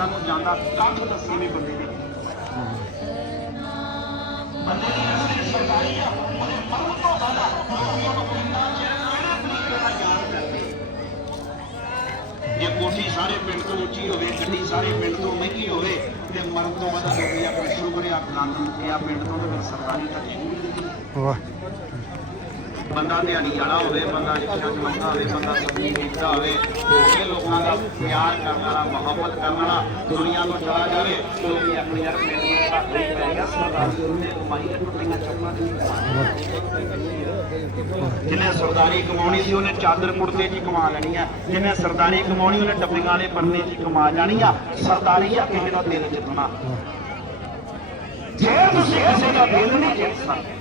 ਬੰਦਿਆਂ ਨੂੰ ਜਾਂਦਾ ਕੱਖ ਦੱਸੀ ਨਹੀਂ ਬੰਦੇ ਨੇ ਬੰਦੇ ਦੀ। ਅਸਲੀ ਸਰਕਾਰੀ ਆ ਉਹਨੇ ਮਰਨ ਤੋਂ ਬਾਅਦ ਉਹਨੂੰ ਕਿੰਨਾ ਚਿਰ ਕਿਹੜੇ ਤਰੀਕੇ ਨਾਲ ਯਾਦ ਕਰਦੇ ਜੇ ਕੋਠੀ ਸਾਰੇ ਪਿੰਡ ਤੋਂ ਉੱਚੀ ਹੋਵੇ, ਗੱਡੀ ਸਾਰੇ ਪਿੰਡ ਤੋਂ ਮਹਿੰਗੀ ਹੋਵੇ, ਤੇ ਮਰਨ ਤੋਂ ਬਾਅਦ ਲੋਕੀ ਆਪਣੇ ਸ਼ੁਕਰੀਆ ਖਲਾਨ ਤੇ ਆ ਪਿੰਡ ਤੋਂ, ਤੇ ਫਿਰ ਸਰਕਾਰੀ ਤਾਂ ਜ਼ਰੂਰ ਵਾਹ। ਬੰਦਾ ਦਿਹਾੜੀ ਵਾਲਾ ਹੋਵੇ, ਬੰਦਾ ਰਿਕਸ਼ਾ ਚਲਾਉਂਦਾ ਹੋਵੇ, ਬੰਦਾ ਸਬਜ਼ੀ ਵੇਚਦਾ ਹੋਵੇ ਇਹ ਲੋਕਾਂ ਦਾ ਪਿਆਰ ਕਰਨ ਵਾਲਾ, ਮੁਹੱਬਤ ਕਰਨ ਵਾਲਾ ਦੁਨੀਆ ਨੂੰ ਚਲਾ ਜਾਵੇ, ਲੋਕੀ ਆਪਣੀ ਯਾਰ ਪਿੰਡ ਨੂੰ ਘੱਟ ਨਹੀਂ ਪੈ ਸਰਦਾਰੀ ਉਹਨੇ ਕਮਾਈ ਟੁੱਟੀਆਂ ਚੱਪਲਾਂ ਦੀ ਜਿਹਨੇ ਸਰਦਾਰੀ ਕਮਾਉਣੀ ਸੀ, ਉਹਨੇ ਚਾਦਰ ਕੁੜਤੇ 'ਚ ਕਮਾ ਲੈਣੀ ਆ। ਜਿਹਨੇ ਸਰਦਾਰੀ ਕਮਾਉਣੀ, ਉਹਨੇ ਡੱਬੀਆਂ ਵਾਲੇ ਪਰਨੇ 'ਚ ਕਮਾ ਜਾਣੀ ਆ। ਸਰਦਾਰੀ ਆ, ਕਿਸੇ ਦਾ ਦਿਲ ਜਿੱਤਣਾ। ਜੇ ਤੁਸੀਂ ਕਿਸੇ ਦਾ ਦਿਲ ਨਹੀਂ ਜਿੱਤ ਸਕਦੇ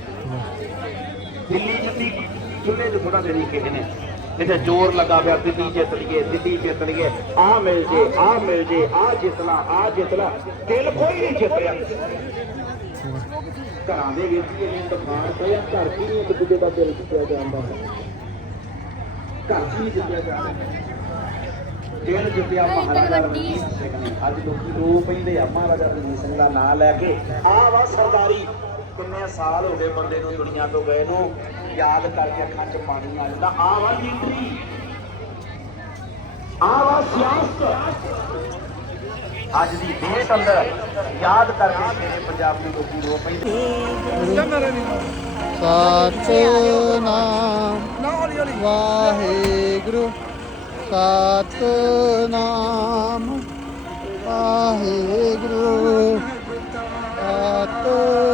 ਦਿੱਲੀ ਜਿੱਤੀ। ਚੁੱਲੇ 'ਚ ਥੋੜਾ ਦੇਣੀ ਕਿਸੇ ਨੇ। ਇੱਥੇ ਜ਼ੋਰ ਲੱਗਾ ਪਿਆ ਦਿੱਲੀ ਜਿੱਤ ਲਈਏ ਦਿੱਲੀ ਜਿੱਤ ਲਈਏ। ਆ ਮਿਲ ਜੇ ਆ ਮਿਲ ਜੇ ਆ ਜਿੱਤਣਾ ਆ ਜਿੱਤਣਾ ਦਿਲ ਕੋਈ ਨਹੀਂ ਜਿੱਤ ਰਿਹਾ। ਘਰਾਂ ਦੇ ਵਿੱਚ ਹੀ ਇਹ ਦੁਕਾਨ ਪਿਆ ਘਰ ਕੀ ਨਹੀਂ ਇੱਕ ਦੂਜੇ ਦਾ ਦਿਲ ਜਿੱਤਿਆ ਜਾਂਦਾ ਘਰ ਕੀ ਨਹੀਂ ਜਿੱਤਿਆ ਜਾਂਦਾ ਦਿਲ ਜਿੱਤਿਆ ਮਹਾਰਾਜਾ ਰਣਜੀਤ ਸਿੰਘ ਨੇ। ਅੱਜ ਲੋਕੀ ਰੋ ਪੈਂਦੇ ਆ ਮਹਾਰਾਜਾ ਰਣਜੀਤ ਸਿੰਘ ਦਾ ਨਾਮ ਲੈ ਕੇ। ਆ ਵਾ ਸਰਦਾਰੀ। ਕਿੰਨੇ ਸਾਲ ਹੋ ਗਏ ਬੰਦੇ ਨੂੰ ਦੁਨੀਆ ਤੋਂ ਗਏ ਨੂੰ? ਯਾਦ ਕਰਕੇ ਅੱਖਾਂ 'ਚ ਪਾਣੀ ਆ ਜਾਂਦਾ। ਆ ਵਾ ਲੀਡਰੀ ਆ ਵਾ ਸਿਆਸਤ। ਅੱਜ ਦੀ ਡੇਟ ਅੰਦਰ ਯਾਦ ਕਰਕੇ ਮੇਰੇ ਪੰਜਾਬ ਲੋਕੀ ਰੋ ਪੈਂਦੇ ਸਤਨਾਮ ਵਾਹਿਗੁਰੂ ਸਤਨਾਮ ਵਾਹਿਗੁਰੂ, ਸਤਨਾਮ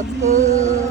ਸਤਨਾਮ